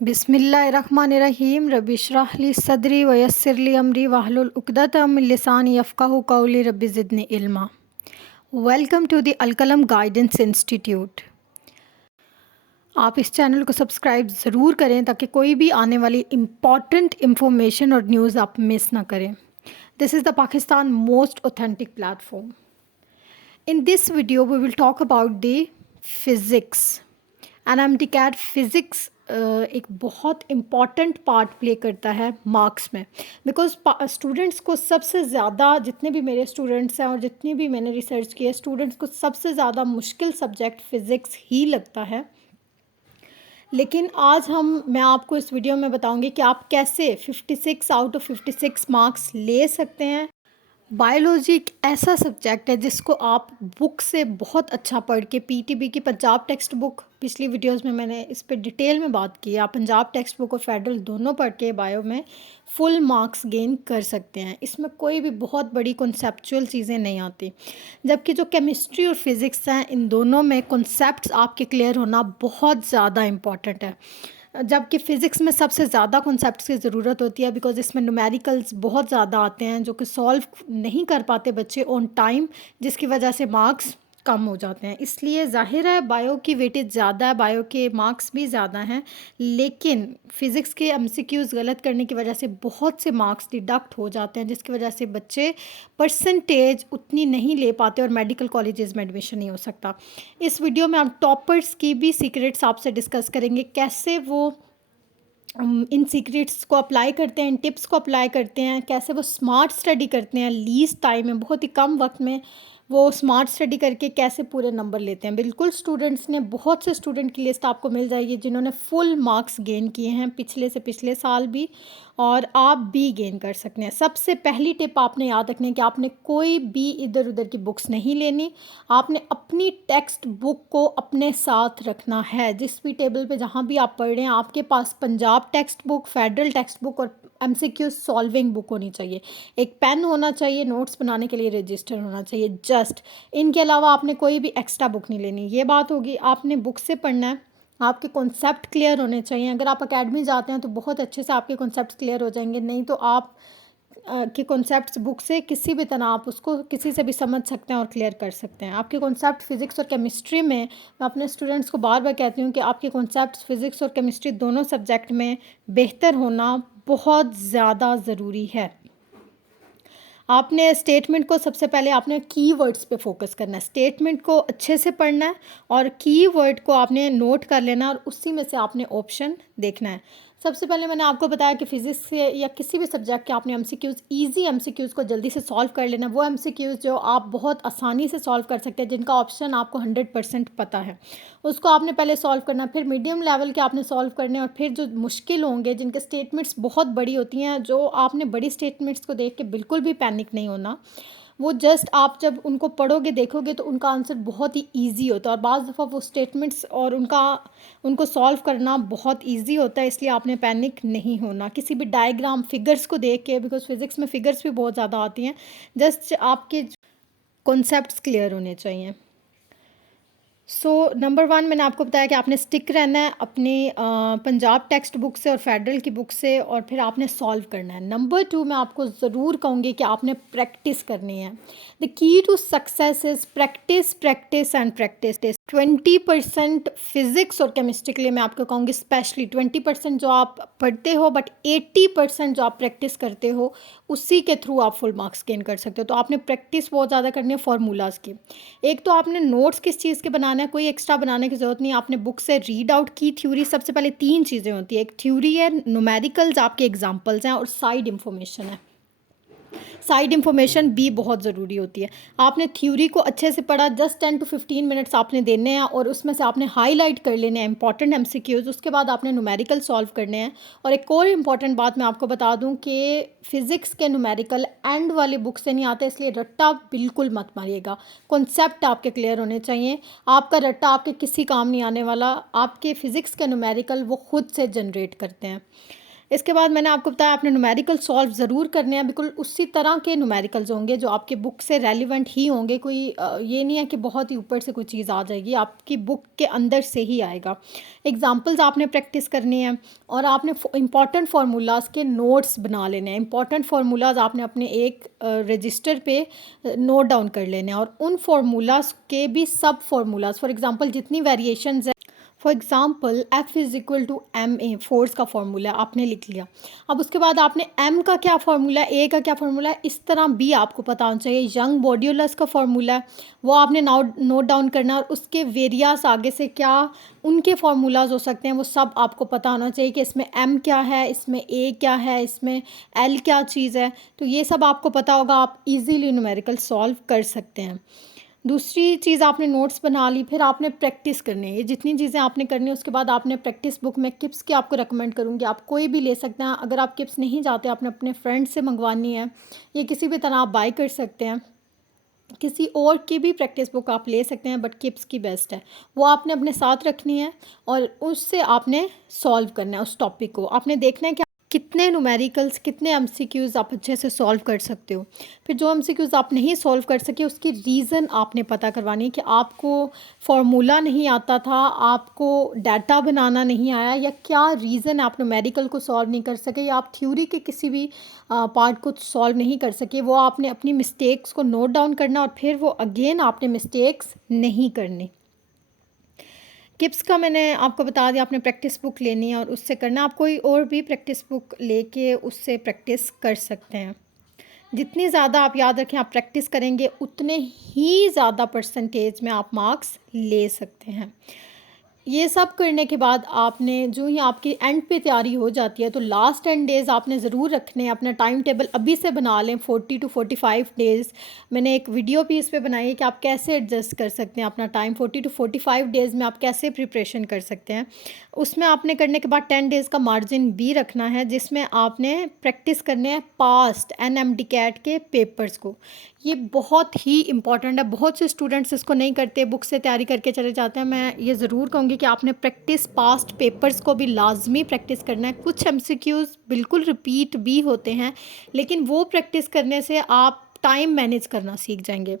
बिस्मिल्लाहिर्रहमानिर्रहीम रबिशरह ली सदरी वयस्सिर ली अमरी वाहलुल उक़दतम मिन लिसानी यफ़क़हू क़ौली रब्बि ज़िदनी इल्मा। Welcome to the Alqalam guidance institute. आप इस चैनल को सब्सक्राइब ज़रूर करें ताकि कोई भी आने वाली इम्पॉर्टेंट इंफॉर्मेशन और न्यूज़ आप मिस ना करें। This is the Pakistan most authentic platform. In this video, we will talk about the physics. N M T CAT physics एक बहुत इम्पॉर्टेंट पार्ट प्ले करता है मार्क्स में, बिकॉज स्टूडेंट्स को सबसे ज़्यादा, जितने भी मेरे स्टूडेंट्स हैं और जितनी भी मैंने रिसर्च की है, स्टूडेंट्स को सबसे ज़्यादा मुश्किल सब्जेक्ट फ़िज़िक्स ही लगता है। लेकिन आज मैं आपको इस वीडियो में बताऊंगी कि आप कैसे 56 आउट ऑफ 56 मार्क्स ले सकते हैं। बायोलॉजी एक ऐसा सब्जेक्ट है जिसको आप बुक से बहुत अच्छा पढ़ के, पीटीबी की पंजाब टेक्स्ट बुक, पिछली वीडियोस में मैंने इस पे डिटेल में बात की है, आप पंजाब टेक्स्ट बुक और फेडरल दोनों पढ़ के बायो में फुल मार्क्स गेन कर सकते हैं। इसमें कोई भी बहुत बड़ी कॉन्सेप्चुअल चीज़ें नहीं आती, जबकि जो केमिस्ट्री और फिज़िक्स हैं, इन दोनों में कॉन्सेप्ट्स आपके क्लियर होना बहुत ज़्यादा इम्पॉर्टेंट है। जबकि फ़िज़िक्स में सबसे ज़्यादा कॉन्सेप्ट्स की ज़रूरत होती है, बिकॉज इसमें न्यूमेरिकल्स बहुत ज़्यादा आते हैं जो कि सॉल्व नहीं कर पाते बच्चे ऑन टाइम, जिसकी वजह से मार्क्स कम हो जाते हैं। इसलिए ज़ाहिर है बायो की वेटेज ज़्यादा है, बायो के मार्क्स भी ज़्यादा हैं, लेकिन फ़िज़िक्स के एमसीक्यूज़ गलत करने की वजह से बहुत से मार्क्स डिडक्ट हो जाते हैं, जिसकी वजह से बच्चे परसेंटेज उतनी नहीं ले पाते और मेडिकल कॉलेजेस में एडमिशन नहीं हो सकता। इस वीडियो में हम टॉपर्स की भी सीक्रेट्स आपसे डिस्कस करेंगे, कैसे वो इन सीक्रेट्स को अप्लाई करते हैं, इन टिप्स को अप्लाई करते हैं, कैसे वो स्मार्ट स्टडी करते हैं, लीस्ट टाइम में, बहुत ही कम वक्त में वो स्मार्ट स्टडी करके कैसे पूरे नंबर लेते हैं। बिल्कुल स्टूडेंट्स ने, बहुत से स्टूडेंट की लिस्ट आपको मिल जाएगी जिन्होंने फुल मार्क्स गेन किए हैं पिछले से पिछले साल भी, और आप भी गेन कर सकते हैं। सबसे पहली टिप आपने याद रखनी है कि आपने कोई भी इधर उधर की बुक्स नहीं लेनी, आपने अपनी टेक्स्ट बुक को अपने साथ रखना है। जिस भी टेबल पे जहाँ भी आप पढ़ रहे हैं, आपके पास Punjab text book, federal text book और एमसीक्यू सॉल्विंग बुक होनी चाहिए। एक पेन होना चाहिए, नोट्स बनाने के लिए रजिस्टर होना चाहिए, जस्ट। इनके अलावा आपने कोई भी एक्स्ट्रा बुक नहीं लेनी। ये बात होगी, आपने बुक से पढ़ना है, आपके कॉन्सेप्ट क्लियर होने चाहिए। अगर आप एकेडमी जाते हैं तो बहुत अच्छे से आपके कॉन्सेप्ट क्लियर हो जाएंगे, नहीं तो आप के कॉन्सेप्ट्स बुक से किसी भी तरह आप उसको किसी से भी समझ सकते हैं और क्लियर कर सकते हैं। आपके कॉन्सेप्ट फिज़िक्स और केमिस्ट्री में, मैं अपने स्टूडेंट्स को बार बार कहती हूँ कि आपके कॉन्सेप्ट्स फिज़िक्स और केमिस्ट्री दोनों सब्जेक्ट में बेहतर होना बहुत ज़्यादा ज़रूरी है। आपने स्टेटमेंट को, सबसे पहले आपने कीवर्ड्स पे फोकस करना है, स्टेटमेंट को अच्छे से पढ़ना है और कीवर्ड को आपने नोट कर लेना और उसी में से आपने ऑप्शन देखना है। सबसे पहले मैंने आपको बताया कि फ़िज़िक्स से या किसी भी सब्जेक्ट के आपने एमसीक्यूज़, इजी एमसीक्यूज़ को जल्दी से सॉल्व कर लेना। वो एमसीक्यूज़ जो आप बहुत आसानी से सॉल्व कर सकते हैं, जिनका ऑप्शन आपको 100% पता है, उसको आपने पहले सॉल्व करना। फिर मीडियम लेवल के आपने सॉल्व करने, और फिर जो मुश्किल होंगे, जिनके स्टेटमेंट्स बहुत बड़ी होती हैं, जो आपने बड़ी स्टेटमेंट्स को देख के बिल्कुल भी पैनिक नहीं होना। वो जस्ट आप जब उनको पढ़ोगे, देखोगे, तो उनका आंसर बहुत ही ईजी होता है, और बाज़ दफ़ा वो स्टेटमेंट्स और उनको सॉल्व करना बहुत ईजी होता है। इसलिए आपने पैनिक नहीं होना किसी भी डायग्राम, फिगर्स को देख के, बिकॉज फिज़िक्स में फिगर्स भी बहुत ज़्यादा आती हैं। जस्ट आपके कॉन्सेप्ट्स क्लियर होने चाहिए। नंबर 1 मैंने आपको बताया कि आपने स्टिक रहना है अपनी पंजाब टेक्स्ट बुक से और फेडरल की बुक से, और फिर आपने सॉल्व करना है। नंबर 2 मैं आपको ज़रूर कहूँगी कि आपने प्रैक्टिस करनी है। The key to success is practice, practice and practice. 20% physics और केमिस्ट्री के लिए मैं आपको कहूँगी, स्पेशली 20% जो आप पढ़ते हो, बट 80% जो आप प्रैक्टिस करते हो, उसी के थ्रू आप फुल मार्क्स गेन कर सकते हो। तो आपने प्रैक्टिस बहुत ज़्यादा करनी है फार्मूलाज़ की। एक तो आपने नोट्स किस चीज़ के बनाना है, कोई एक्स्ट्रा बनाने की ज़रूरत नहीं है। आपने बुक से रीड आउट की थ्योरी, सबसे पहले 3 चीज़ें होती है, एक थ्योरी है, न्यूमेरिकल्स आपके एग्जांपल्स हैं, और साइड इंफॉर्मेशन है। साइड इन्फॉर्मेशन भी बहुत ज़रूरी होती है। आपने थ्योरी को अच्छे से पढ़ा, जस्ट 10 टू 15 मिनट्स आपने देने हैं, और उसमें से आपने हाईलाइट कर लेने हैं इंपॉर्टेंट एमसीक्यूज़। उसके बाद आपने न्यूमेरिकल सॉल्व करने हैं। और एक और इम्पॉर्टेंट बात मैं आपको बता दूं कि फ़िज़िक्स के न्यूमेरिकल एंड वाली बुक से नहीं आते, इसलिए रट्टा बिल्कुल मत मारिएगा। कॉन्सेप्ट आपके क्लियर होने चाहिए। आपका रट्टा आपके किसी काम नहीं आने वाला। आपके फ़िज़िक्स के न्यूमेरिकल वो खुद से जनरेट करते हैं। इसके बाद मैंने आपको बताया आपने न्यूमेरिकल सॉल्व ज़रूर करने हैं, बिल्कुल उसी तरह के न्यूमेरिकल्स होंगे जो आपके बुक से रेलिवेंट ही होंगे। कोई ये नहीं है कि बहुत ही ऊपर से कोई चीज़ आ जाएगी, आपकी बुक के अंदर से ही आएगा। एग्जांपल्स आपने प्रैक्टिस करनी है और आपने इंपॉर्टेंट फार्मूलाज के नोट्स बना लेने हैं। इंपॉर्टेंट फार्मूलाज आपने अपने एक रजिस्टर पे नोट डाउन कर लेने हैं, और उन फार्मूलाज के भी सब फार्मूलाज, फॉर एग्जांपल जितनी variations, for example F is equal to M A, force का फार्मूला आपने लिख लिया। अब उसके बाद आपने एम का क्या फार्मूला है, ए का क्या फार्मूला है, इस तरह भी आपको पता होना चाहिए। यंग मॉड्यूलस का फार्मूला है, वो आपने नोट डाउन करना है, और उसके वेरियस आगे से क्या उनके फार्मूलाज हो सकते हैं वो सब आपको पता होना चाहिए कि इसमें एम क्या है, इसमें ए क्या है, इसमें एल क्या चीज़ है। तो ये सब आपको पता होगा, आप इजीली न्यूमेरिकल सॉल्व कर सकते हैं। दूसरी चीज़, आपने नोट्स बना ली, फिर आपने प्रैक्टिस करनी है। ये जितनी चीज़ें आपने करनी है उसके बाद आपने प्रैक्टिस बुक में किप्स की आपको रेकमेंड करूँगी, आप कोई भी ले सकते हैं। अगर आप किप्स नहीं चाहते, आपने अपने फ्रेंड से मंगवानी है, ये किसी भी तरह आप बाय कर सकते हैं। किसी और की भी प्रैक्टिस बुक आप ले सकते हैं, बट किप्स की बेस्ट है। वो आपने अपने साथ रखनी है और उससे आपने सॉल्व करना है उस टॉपिक को। आपने देखना है कि कितने न्यूमेरिकल्स, कितने एमसीक्यूज़ आप अच्छे से सॉल्व कर सकते हो। फिर जो एमसीक्यूज़ आप नहीं सॉल्व कर सके उसकी रीज़न आपने पता करवानी है कि आपको फार्मूला नहीं आता था, आपको डाटा बनाना नहीं आया, या क्या रीज़न है आप न्यूमेरिकल को सॉल्व नहीं कर सके, या आप थ्योरी के किसी भी पार्ट को सॉल्व नहीं कर सके। वो आपने अपनी मिस्टेक्स को नोट डाउन करना और फिर वो अगेन आपने मिस्टेक्स नहीं करनी। किप्स का मैंने आपको बता दिया, आपने प्रैक्टिस बुक लेनी है और उससे करना। आप कोई और भी प्रैक्टिस बुक लेके उससे प्रैक्टिस कर सकते हैं। जितनी ज़्यादा आप याद रखें, आप प्रैक्टिस करेंगे उतने ही ज़्यादा परसेंटेज में आप मार्क्स ले सकते हैं। ये सब करने के बाद आपने जो ही आपकी एंड पे तैयारी हो जाती है, तो लास्ट 10 डेज़ आपने ज़रूर रखने हैं। अपना टाइम टेबल अभी से बना लें, 40 टू 45 डेज़। मैंने एक वीडियो भी इस पे बनाई है कि आप कैसे एडजस्ट कर सकते हैं अपना टाइम, 40 टू 45 डेज़ में आप कैसे प्रिपरेशन कर सकते हैं। उसमें आपने करने के बाद 10 डेज़ का मार्जिन भी रखना है, जिसमें आपने प्रैक्टिस करने हैं पास्ट एनएमडी कैट के पेपर्स को। ये बहुत ही इम्पॉर्टेंट है, बहुत से स्टूडेंट्स इसको नहीं करते, बुक से तैयारी करके चले जाते हैं। मैं ये ज़रूर कहूँगी कि आपने प्रैक्टिस पास्ट पेपर्स को भी लाजमी प्रैक्टिस करना है। कुछ एमसीक्यूज़ बिल्कुल रिपीट भी होते हैं, लेकिन वो प्रैक्टिस करने से आप टाइम मैनेज करना सीख जाएंगे।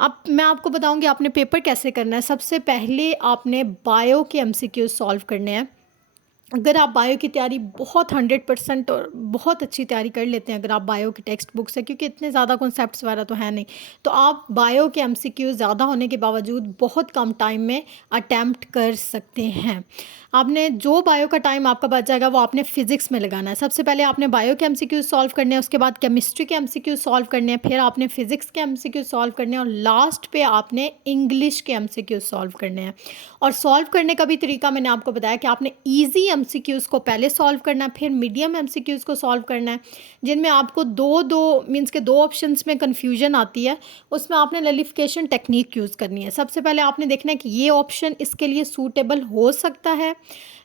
अब मैं आपको बताऊंगी आपने पेपर कैसे करना है। सबसे पहले आपने बायो के एमसीक्यूज़ सॉल्व करने हैं। अगर आप बायो की तैयारी बहुत 100% और बहुत अच्छी तैयारी कर लेते हैं, अगर आप बायो की टेक्स्ट बुक से, क्योंकि इतने ज़्यादा कॉन्सेप्ट्स वगैरह तो है नहीं, तो आप बायो के एमसीक्यू ज़्यादा होने के बावजूद बहुत कम टाइम में अटैम्प्ट कर सकते हैं। आपने जो बायो का टाइम आपका बच जाएगा वो आपने फिजिक्स में लगाना है। सबसे पहले आपने बायो के एमसीक्यू सॉल्व करने हैं, उसके बाद केमिस्ट्री के एमसीक्यू सॉल्व करने हैं, फिर आपने फिजिक्स के एमसीक्यू सॉल्व करने हैं, और लास्ट पे आपने इंग्लिश के एमसीक्यू सॉल्व करने हैं। और सॉल्व करने का भी तरीका मैंने आपको बताया कि आपने ईजी एमसीक्यूज़ को पहले सॉल्व करना है, फिर मीडियम एमसीक्यूज़ को सॉल्व करना है, जिनमें आपको दो दो मीन्स के दो ऑप्शंस में कन्फ्यूजन आती है। उसमें आपने नलिफिकेशन टेक्निक यूज़ करनी है। सबसे पहले आपने देखना है कि ये ऑप्शन इसके लिए सूटेबल हो सकता है,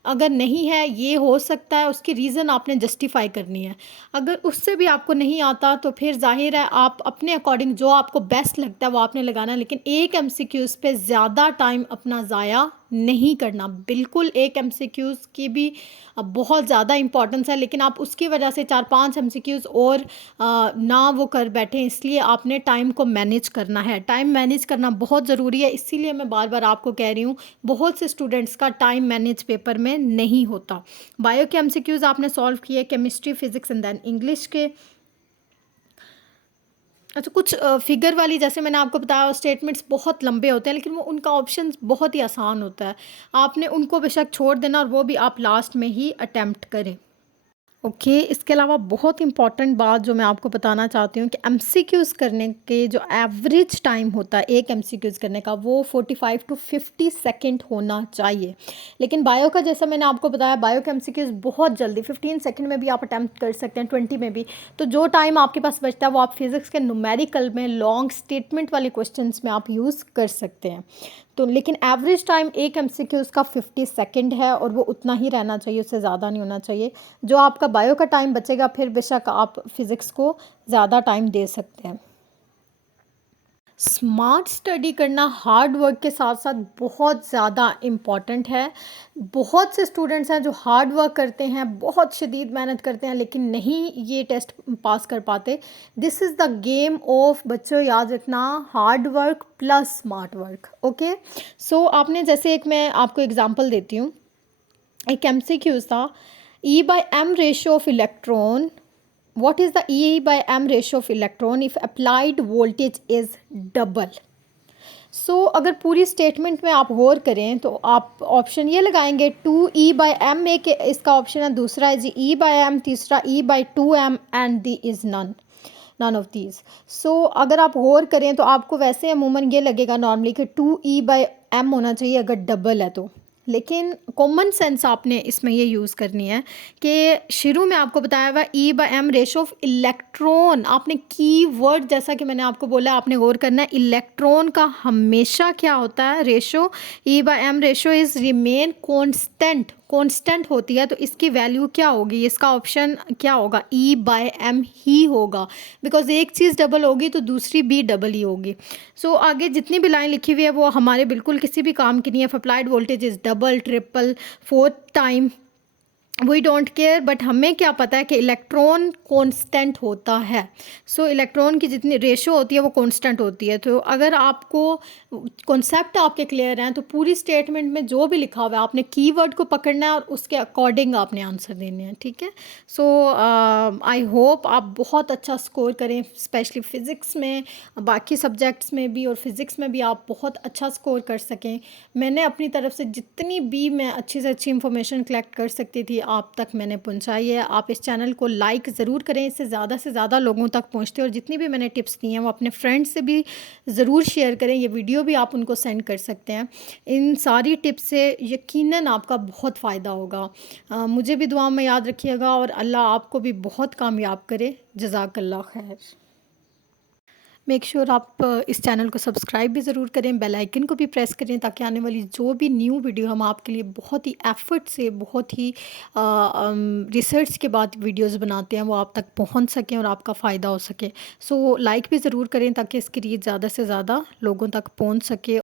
अगर नहीं है ये हो सकता है, उसकी रीज़न आपने जस्टिफाई करनी है। अगर उससे भी आपको नहीं आता तो फिर जाहिर है आप अपने अकॉर्डिंग जो आपको बेस्ट लगता है वो आपने लगाना है, लेकिन एक एमसीक्यूज़ पे ज़्यादा टाइम अपना ज़ाया नहीं करना। बिल्कुल एक एमसीक्यूज़ की भी बहुत ज़्यादा इंपॉर्टेंस है, लेकिन आप उसकी वजह से 4-5 एमसीक्यूज़ और ना वो कर बैठें, इसलिए आपने टाइम को मैनेज करना है। टाइम मैनेज करना बहुत ज़रूरी है, इसीलिए मैं बार बार आपको कह रही हूँ, बहुत से स्टूडेंट्स का टाइम मैनेज पेपर में नहीं होता। बायो के एमसीक्यूज़ आपने सॉल्व किए, chemistry, physics and then English के। अच्छा, कुछ फिगर वाली, जैसे मैंने आपको बताया, स्टेटमेंट्स बहुत लंबे होते हैं, लेकिन वो उनका ऑप्शंस बहुत ही आसान होता है। आपने उनको बेशक छोड़ देना और वो भी आप लास्ट में ही अटेम्प्ट करें। ओके, इसके अलावा बहुत इंपॉर्टेंट बात जो मैं आपको बताना चाहती हूँ कि एमसीक्यूज़ करने के जो एवरेज टाइम होता है एक एमसीक्यूज़ करने का, वो 45 टू 50 सेकंड होना चाहिए। लेकिन बायो का, जैसा मैंने आपको बताया, बायो के एमसीक्यूज़ बहुत जल्दी 15 सेकंड में भी आप अटैम्प्ट कर सकते हैं, 20 में भी। तो जो टाइम आपके पास बचता है वो आप फिज़िक्स के न्यूमेरिकल में लॉन्ग स्टेटमेंट वाले क्वेश्चंस में आप यूज़ कर सकते हैं। तो लेकिन एवरेज टाइम एक एमसीक्यूज़ का 50 सेकंड है, और वो उतना ही रहना चाहिए, उससे ज़्यादा नहीं होना चाहिए। जो आपका बायो का टाइम बचेगा, फिर बेशक आप फिज़िक्स को ज़्यादा टाइम दे सकते हैं। स्मार्ट स्टडी करना हार्ड वर्क के साथ साथ बहुत ज़्यादा इम्पॉर्टेंट है। बहुत से स्टूडेंट्स हैं जो हार्ड वर्क करते हैं, बहुत शदीद मेहनत करते हैं, लेकिन नहीं ये टेस्ट पास कर पाते। This is the game of, बच्चों याद रखना, hard work plus smart work. Okay, so आपने जैसे एक, मैं आपको एग्जांपल देती हूँ। एक एमसीक्यूज था, E by M ratio of electron, what is the E by m ratio of electron if applied voltage is double? सो अगर पूरी स्टेटमेंट में आप गौर करें तो आप ऑप्शन ये लगाएंगे 2E/m, एक इसका ऑप्शन है, दूसरा है जी E/m, तीसरा E/2m and D is none of these. So अगर आप गौर करें तो आपको वैसे अमूमन ये लगेगा नॉर्मली कि 2E/m होना चाहिए अगर डबल है तो, लेकिन कॉमन सेंस आपने इसमें ये यूज़ करनी है कि शुरू में आपको बताया हुआ E/m रेशो ऑफ इलेक्ट्रॉन, आपने की वर्ड जैसा कि मैंने आपको बोला आपने गौर करना है, इलेक्ट्रॉन का हमेशा क्या होता है ratio, E/m ratio is remain constant, constant होती है, तो इसकी वैल्यू क्या होगी, इसका ऑप्शन क्या होगा, E/m ही होगा, बिकॉज एक चीज़ डबल होगी तो दूसरी भी डबल ही होगी। सो आगे जितनी भी लाइन लिखी हुई है वो हमारे बिल्कुल किसी भी काम की नहीं है। Applied voltage is double, triple, fourth time, we don't care, but हमें क्या पता है कि इलेक्ट्रॉन कांस्टेंट होता है। सो इलेक्ट्रॉन की जितनी रेशो होती है वो कांस्टेंट होती है। तो अगर आपको कॉन्सेप्ट आपके क्लियर हैं तो पूरी स्टेटमेंट में जो भी लिखा हुआ है आपने कीवर्ड को पकड़ना है और उसके अकॉर्डिंग आपने आंसर देने हैं, ठीक है। सो आई होप आप बहुत अच्छा स्कोर करें, स्पेशली फ़िज़िक्स में, बाकी सब्जेक्ट्स में भी, और फिज़िक्स में भी आप बहुत अच्छा स्कोर कर सकें। मैंने अपनी तरफ से जितनी भी मैं अच्छी से अच्छी इंफॉर्मेशन कलेक्ट कर सकती थी आप तक मैंने पहुंचाई है। आप इस चैनल को लाइक ज़रूर करें, इससे ज़्यादा लोगों तक पहुंचते हैं, और जितनी भी मैंने टिप्स दी हैं वो अपने फ्रेंड्स से भी ज़रूर शेयर करें। ये वीडियो भी आप उनको सेंड कर सकते हैं। इन सारी टिप्स से यकीनन आपका बहुत फ़ायदा होगा। मुझे भी दुआ में याद रखिएगा, और अल्लाह आपको भी बहुत कामयाब करे। जज़ाकल्लाह खैर। मेक श्योर आप इस चैनल को सब्सक्राइब भी ज़रूर करें, बेल आइकन को भी प्रेस करें, ताकि आने वाली जो भी न्यू वीडियो हम आपके लिए बहुत ही एफर्ट से, बहुत ही रिसर्च के बाद वीडियोस बनाते हैं वो आप तक पहुंच सकें और आपका फ़ायदा हो सके। सो लाइक भी ज़रूर करें ताकि इसकी रीच ज़्यादा से ज़्यादा लोगों तक पहुंच सके।